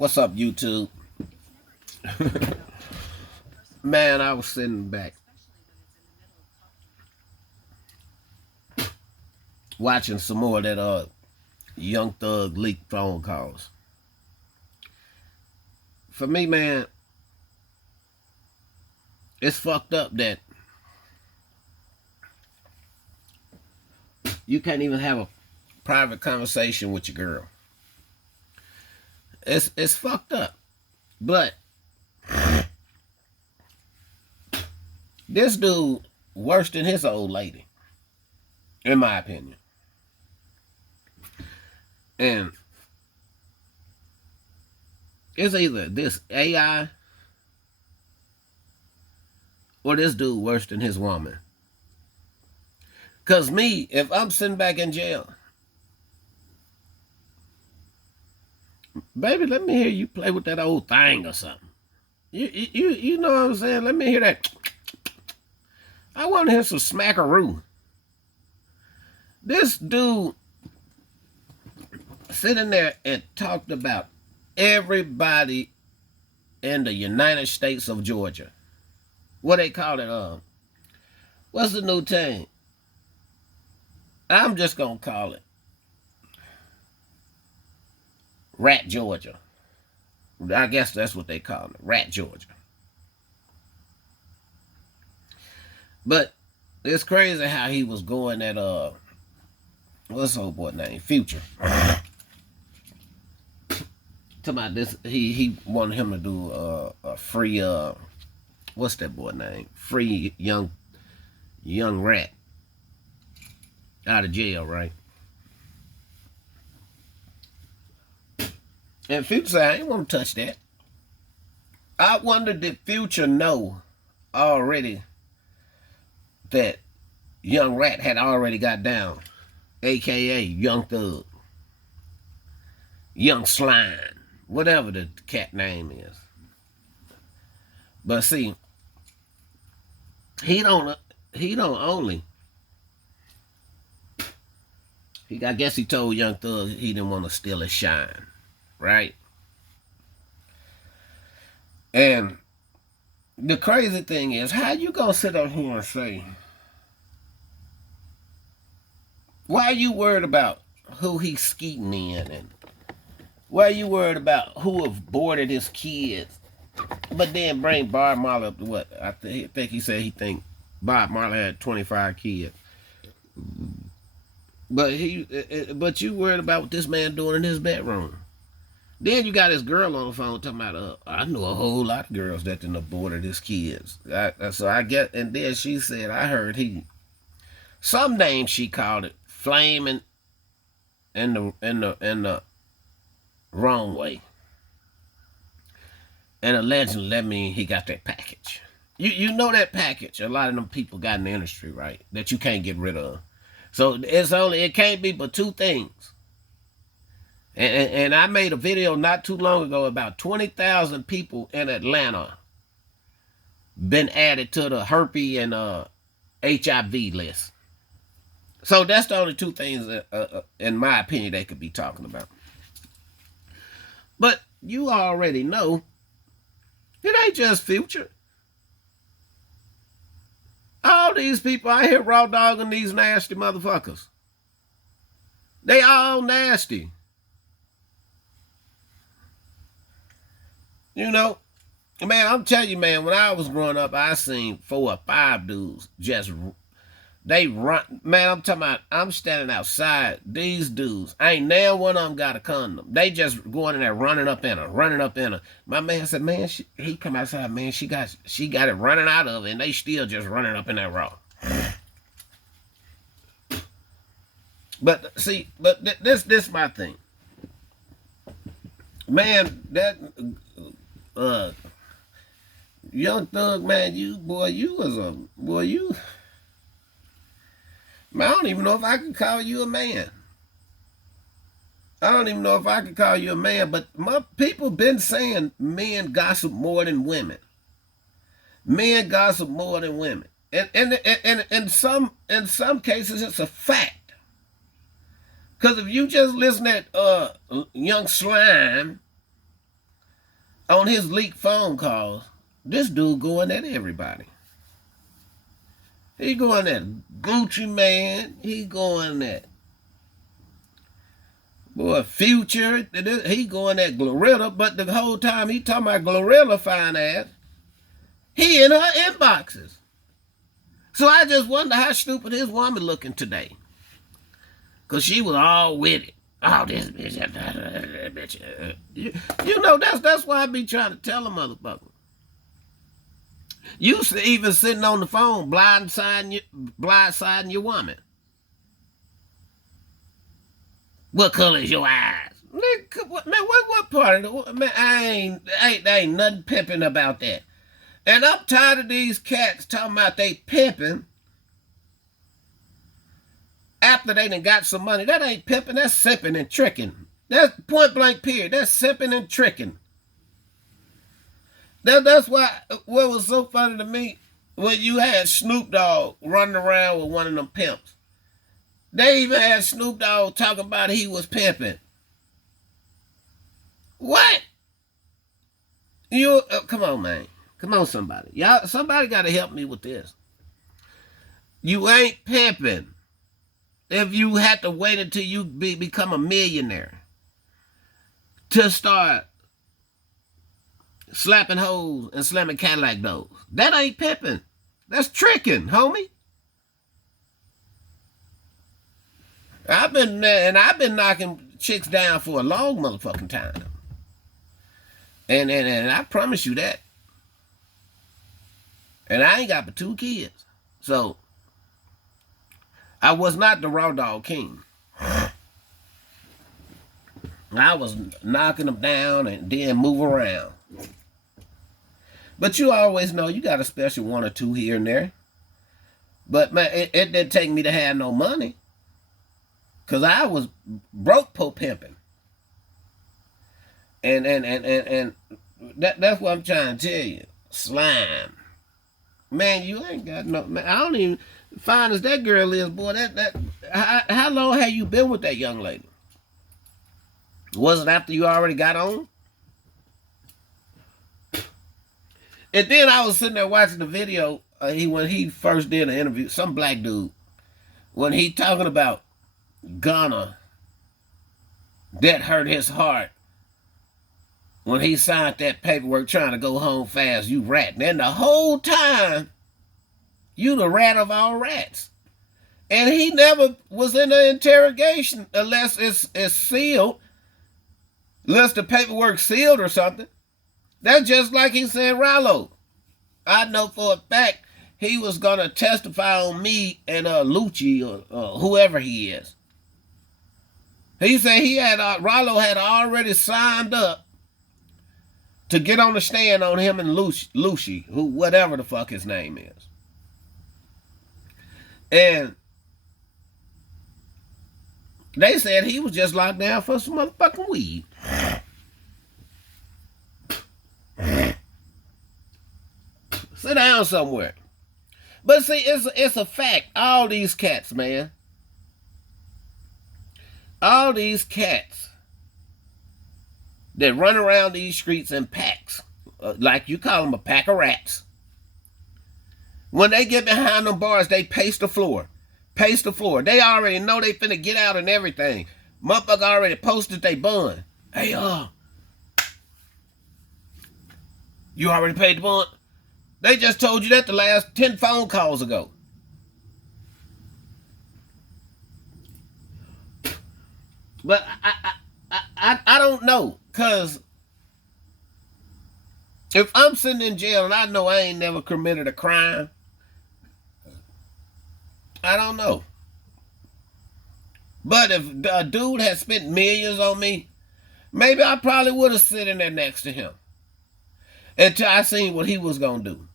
What's up, YouTube? Man, I was sitting back watching some more of that Young Thug leaked phone calls. For me, man, it's fucked up that you can't even have a private conversation with your girl. It's fucked up. But this dude worse than his old lady, in my opinion. And it's either this AI or this dude worse than his woman. Cause me, if I'm sitting back in jail, baby, let me hear you play with that old thing or something. You know what I'm saying? Let me hear that. I want to hear some smackaroo. This dude sitting there and talked about everybody in the United States of Georgia. What they call it? What's the new thing? I'm just gonna call it Rat Georgia. I guess that's what they call it, Rat Georgia. But it's crazy how he was going at what's the old boy name? Future. Talking about this, he wanted him to do a free what's that boy name? Free young rat out of jail, right? And Future said, I ain't want to touch that. I wonder did Future know already that Young Rat had already got down, aka Young Thug, Young Slime, whatever the cat name is. But see, he don't only. I guess he told Young Thug he didn't want to steal his shine, right? And the crazy thing is, how you gonna sit up here and say, why are you worried about who he's skeeting in, and why are you worried about who aborted his kids, but then bring Bob Marley up to what? I think he said he think Bob Marley had 25 kids. But you worried about what this man doing in his bedroom. Then you got his girl on the phone talking about, I know a whole lot of girls that didn't aborted his kids. So I get, and then she said, I heard some name she called it, flaming in the wrong way. And allegedly that means he got that package. You know that package a lot of them people got in the industry, right? That you can't get rid of. So it can't be but two things. And I made a video not too long ago about 20,000 people in Atlanta been added to the herpes and HIV list. So that's the only two things, in my opinion, they could be talking about. But you already know it ain't just Future. All these people out here raw dogging these nasty motherfuckers. They all nasty. You know, man, I'm telling you, man, when I was growing up, I seen 4 or 5 dudes just, they run. Man, I'm talking about, I'm standing outside. These dudes, ain't now one of them got a condom. They just going in there running up in her. My man said, man, he come outside, man, she got it running out of it, and they still just running up in that raw. But see, this my thing. Man, that Young Thug, man, you was a boy. Man, I don't even know if I can call you a man. I don't even know if I can call you a man. But my people been saying men gossip more than women. Men gossip more than women, and in some cases it's a fact. Because if you just listen at Young Slime, on his leaked phone calls, this dude going at everybody. He going at Gucci Mane. He going at boy Future. He going at Glorilla. But the whole time he talking about Glorilla fine ass, he in her inboxes. So I just wonder how stupid his woman looking today. Cause she was all with it. Oh, this bitch, that bitch. You know, that's why I be trying to tell a motherfucker. You even sitting on the phone blindsiding your woman. What color is your eyes? Man, what part of the man? Ain't nothing pimping about that. And I'm tired of these cats talking about they pimping after they done got some money. That ain't pimping, that's simping and tricking. That's point blank period. That's simping and tricking. That's why what was so funny to me when you had Snoop Dogg running around with one of them pimps. They even had Snoop Dogg talking about he was pimping. What? Come on, man. Come on, somebody. Y'all, somebody got to help me with this. You ain't pimping if you had to wait until you become a millionaire to start slapping hoes and slamming Cadillac doors. That ain't pimping. That's tricking, homie. I've been knocking chicks down for a long motherfucking time. And I promise you that. And I ain't got but 2 kids. So I was not the raw dog king. I was knocking them down and then move around. But you always know you got a special 1 or 2 here and there. But man, it didn't take me to have no money. Cause I was broke po pimping. And that's what I'm trying to tell you. Slime. Man, you ain't got no man. I don't even fine as that girl is, boy. How long have you been with that young lady? Was it after you already got on? And then I was sitting there watching the video. When he first did an interview, some black dude, when he talking about Ghana, that hurt his heart when he signed that paperwork trying to go home fast. You rat. And the whole time, you the rat of all rats. And he never was in an interrogation unless it's sealed, unless the paperwork's sealed or something. That's just like he said, Rollo. I know for a fact he was going to testify on me and Lucci or whoever he is. He said Rollo had already signed up to get on the stand on him and Lucci, who whatever the fuck his name is. And they said he was just locked down for some motherfucking weed. Sit down somewhere. But see, it's a fact. All these cats, man. All these cats that run around these streets in packs, like you call them a pack of rats. When they get behind them bars, they pace the floor. Pace the floor. They already know they finna get out and everything. Motherfucker already posted they bun. Hey, you already paid the bun? They just told you that the last 10 phone calls ago. But I don't know, because if I'm sitting in jail and I know I ain't never committed a crime, I don't know. But if a dude had spent millions on me, maybe I probably would have sitting there next to him until I seen what he was going to do.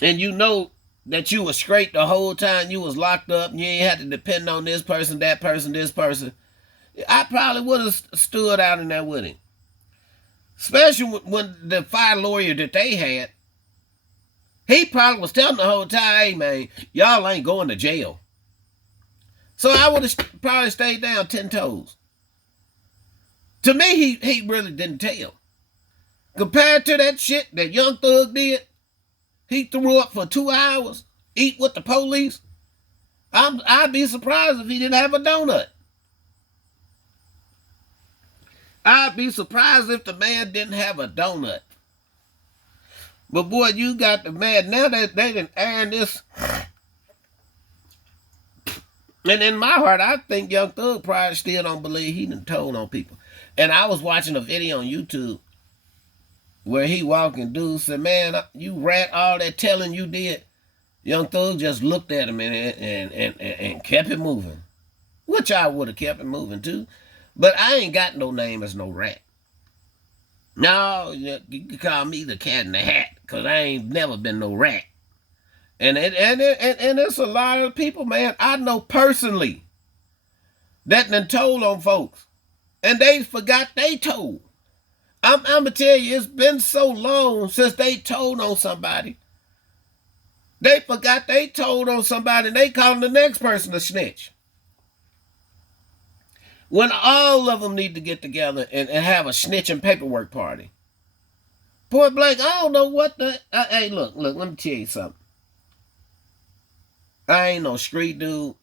And you know that you was straight the whole time you was locked up and you ain't had to depend on this person, that person, this person. I probably would have stood out in there with him. Especially when the fire lawyer that they had, he probably was telling the whole time, hey man, y'all ain't going to jail. So I would have probably stayed down 10 toes. To me, he really didn't tell. Compared to that shit that Young Thug did, he threw up for 2 hours, eat with the police. I'd be surprised if he didn't have a donut. I'd be surprised if the man didn't have a donut. But boy, you got the man, now that they didn't air this. And in my heart, I think Young Thug probably still don't believe he done told on people. And I was watching a video on YouTube where he walking, dude said, man, you rat all that telling you did. Young Thug just looked at him and kept it moving. Which I would have kept it moving too. But I ain't got no name as no rat. No, you can call me the cat in the hat, because I ain't never been no rat. And it's a lot of people, man, I know personally that done told on folks. And they forgot they told. I'm going to tell you, it's been so long since they told on somebody. They forgot they told on somebody and they calling the next person a snitch. When all of them need to get together and have a snitching paperwork party. Point blank, I don't know what the... hey, look, let me tell you something. I ain't no street dude.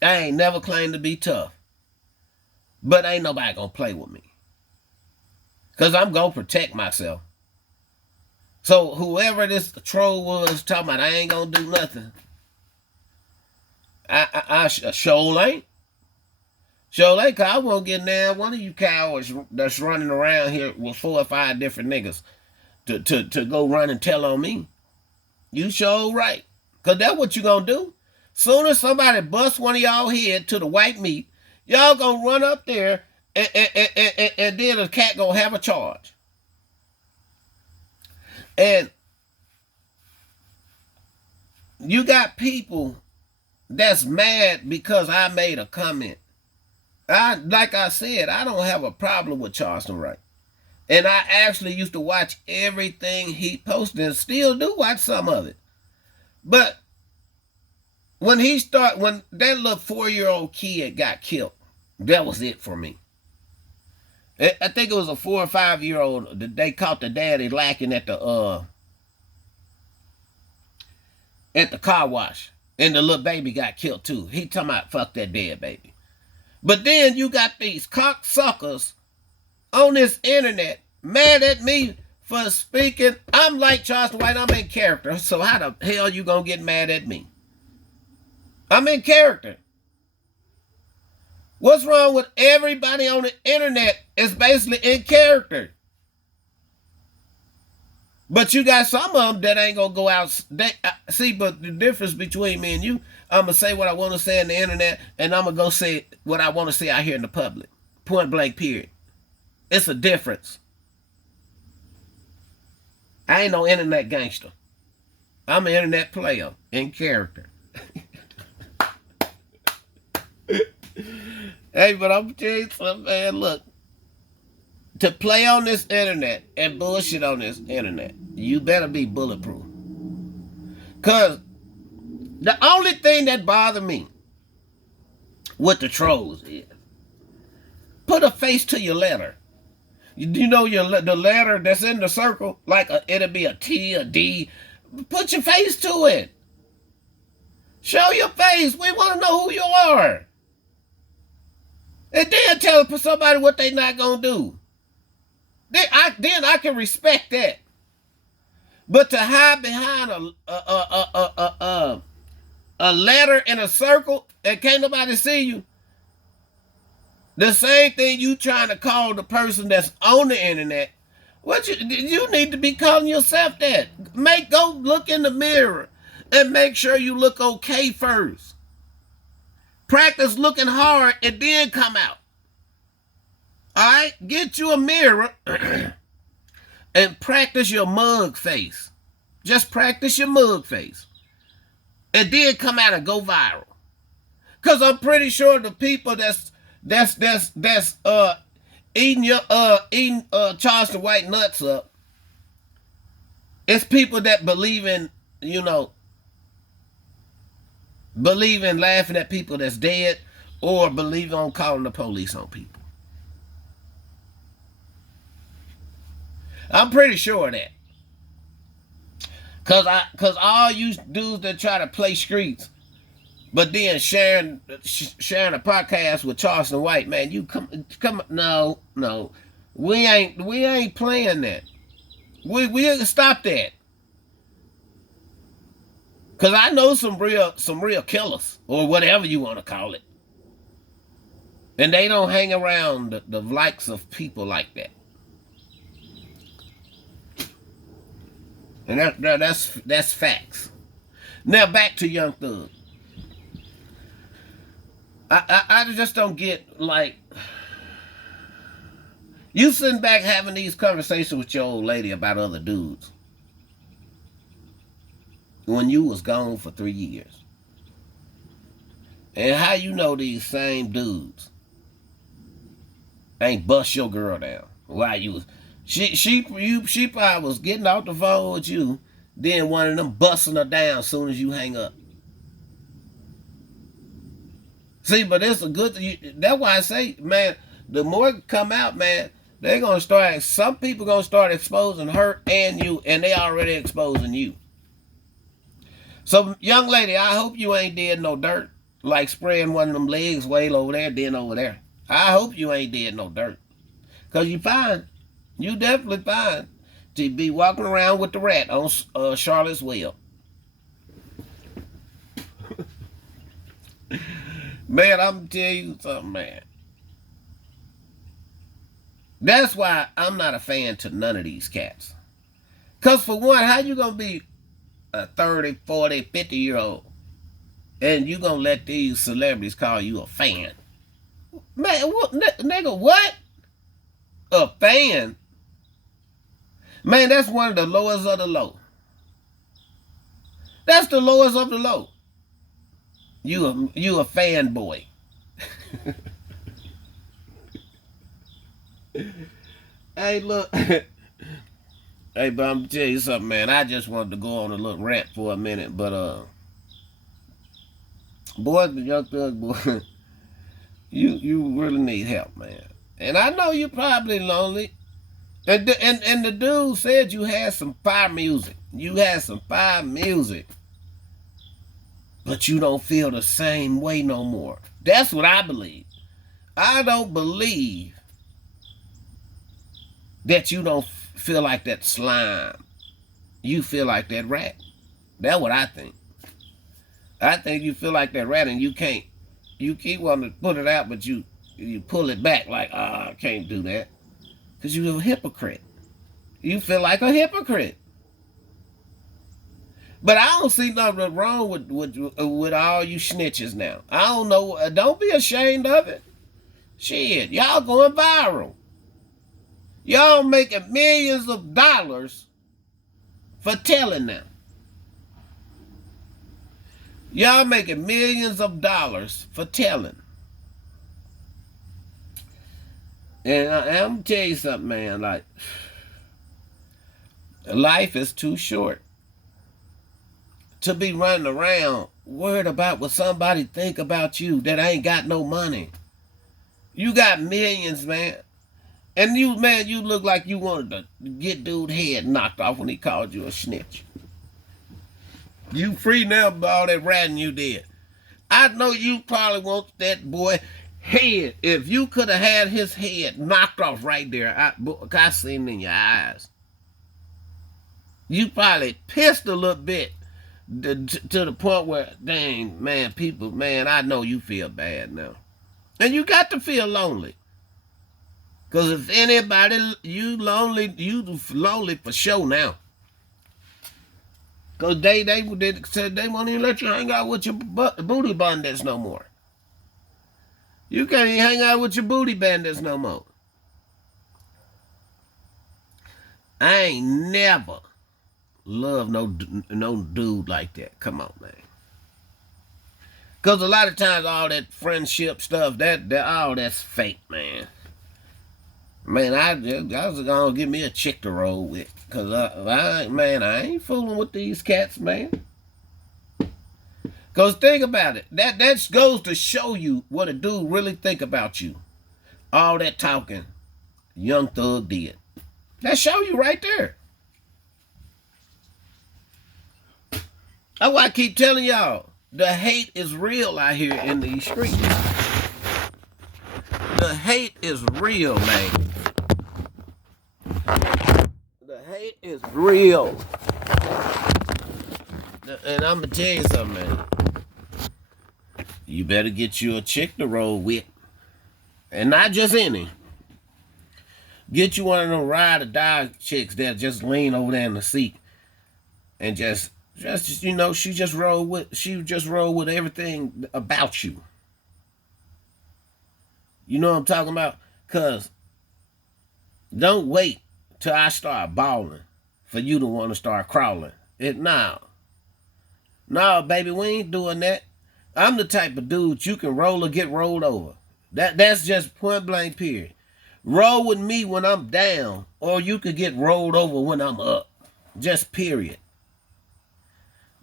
I ain't never claimed to be tough. But ain't nobody gonna play with me. Because I'm gonna protect myself. So whoever this troll was talking about, I ain't gonna do nothing. I sure ain't. Sure ain't, because I won't get now one of you cowards that's running around here with 4 or 5 different niggas to go run and tell on me. You sure right. Because that's what you gonna do. Soon as somebody busts one of y'all head to the white meat, y'all gonna run up there and then the cat gonna have a charge. And you got people that's mad because I made a comment. Like I said, I don't have a problem with Charleston Wright. And I actually used to watch everything he posted and still do watch some of it. But when that little 4-year-old kid got killed, that was it for me. I think it was a 4 or 5-year-old that they caught the daddy lacking at the car wash. And the little baby got killed too. He talking about fuck that dead baby. But then you got these cocksuckers on this internet mad at me for speaking. I'm like Charleston White, I'm in character. So how the hell you gonna get mad at me? I'm in character. What's wrong with everybody on the internet is basically in character. But you got some of them that ain't gonna go out. See, but the difference between me and you, I'm gonna say what I want to say on the internet, and I'm gonna go say what I want to say out here in the public. Point blank, period. It's a difference. I ain't no internet gangster. I'm an internet player in character. Hey, but I'm gonna tell you something, man. Look, to play on this internet and bullshit on this internet, you better be bulletproof. Because the only thing that bothers me with the trolls is put a face to your letter. You know the letter that's in the circle, like it'll be a T, a D. Put your face to it. Show your face. We want to know who you are. And then tell somebody what they not gonna do. Then I can respect that. But to hide behind a letter in a circle and can't nobody see you, the same thing you trying to call the person that's on the internet, you need to be calling yourself that. Go look in the mirror and make sure you look okay first. Practice looking hard and then come out. All right? Get you a mirror and practice your mug face. Just practice your mug face. And then come out and go viral. Because I'm pretty sure the people that's eating Charleston White nuts up, it's people that believe in laughing at people that's dead, or believe on calling the police on people. I'm pretty sure of that. Cause all you dudes that try to play streets, but then sharing a podcast with Charleston White, man, you come no. We ain't playing that. We stop that. Cause I know some real killers or whatever you want to call it. And they don't hang around the likes of people like that. And that's facts. Now back to Young Thug. I just don't get, like, you sitting back having these conversations with your old lady about other dudes when you was gone for 3 years. And how you know these same dudes ain't bust your girl down while you was she probably was getting off the phone with you, then one of them busting her down as soon as you hang up. See, but it's a good thing. That's why I say, man, the more it come out, man, they're gonna start. Some people gonna start exposing her and you, and they already exposing you. So, young lady, I hope you ain't did no dirt, like spraying one of them legs way over there, then over there. I hope you ain't did no dirt, cause you fine. You definitely fine to be walking around with the rat on Charlotte's Web. Man, I'm tell you something, man. That's why I'm not a fan to none of these cats. Because for one, how you going to be a 30, 40, 50-year-old and you going to let these celebrities call you a fan? Man, what, nigga, what? A fan? Man, that's one of the lowest of the low. That's the lowest of the low. You a fanboy. Hey, look. Hey, but I'm gonna tell you something, man. I just wanted to go on a little rant for a minute, but boy, the Young Thug boy, you really need help, man. And I know you're probably lonely. And the dude said you had some fire music. You had some fire music. But you don't feel the same way no more. That's what I believe. I don't believe that you don't feel like that slime. You feel like that rat. That's what I think. I think you feel like that rat and you can't. You keep wanting to put it out, but you pull it back like, I can't do that. Because you're a hypocrite. You feel like a hypocrite. But I don't see nothing wrong with all you snitches now. I don't know. Don't be ashamed of it. Shit, y'all going viral. Y'all making millions of dollars for telling them. Y'all making millions of dollars for telling. And I'm going to tell you something, man. Like, life is too short to be running around worried about what somebody think about you that ain't got no money. You got millions, man. And you, man, you look like you wanted to get dude's head knocked off when he called you a snitch. You free now about all that ratting you did. I know you probably want that boy head. If you could have had his head knocked off right there, I seen it in your eyes. You probably pissed a little bit to the point where, dang, man, people, man, I know you feel bad now. And you got to feel lonely. Because if anybody, you lonely for sure now. Because they said they won't even let you hang out with your booty bandits no more. You can't even hang out with your booty bandits no more. I ain't never loved no dude like that. Come on, man. Because a lot of times all that friendship stuff, that all that's fake, man. Man, I was gonna give me a chick to roll with. Because, I ain't fooling with these cats, man. Because think about it. That goes to show you what a dude really think about you. All that talking, Young Thug did. That show you right there. That's why I keep telling y'all, the hate is real out here in these streets. The hate is real, man. The hate is real. And I'm going to tell you something, man. You better get you a chick to roll with. And not just any. Get you one of them ride or die chicks that just lean over there in the seat and just you know, she just roll with everything about you. You know what I'm talking about? Cause don't wait till I start balling for you to want to start crawling. No, baby, we ain't doing that. I'm the type of dude you can roll or get rolled over. That's just point blank period. Roll with me when I'm down, or you could get rolled over when I'm up. Just period.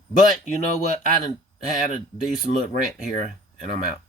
But you know what? I done had a decent little rant here, and I'm out.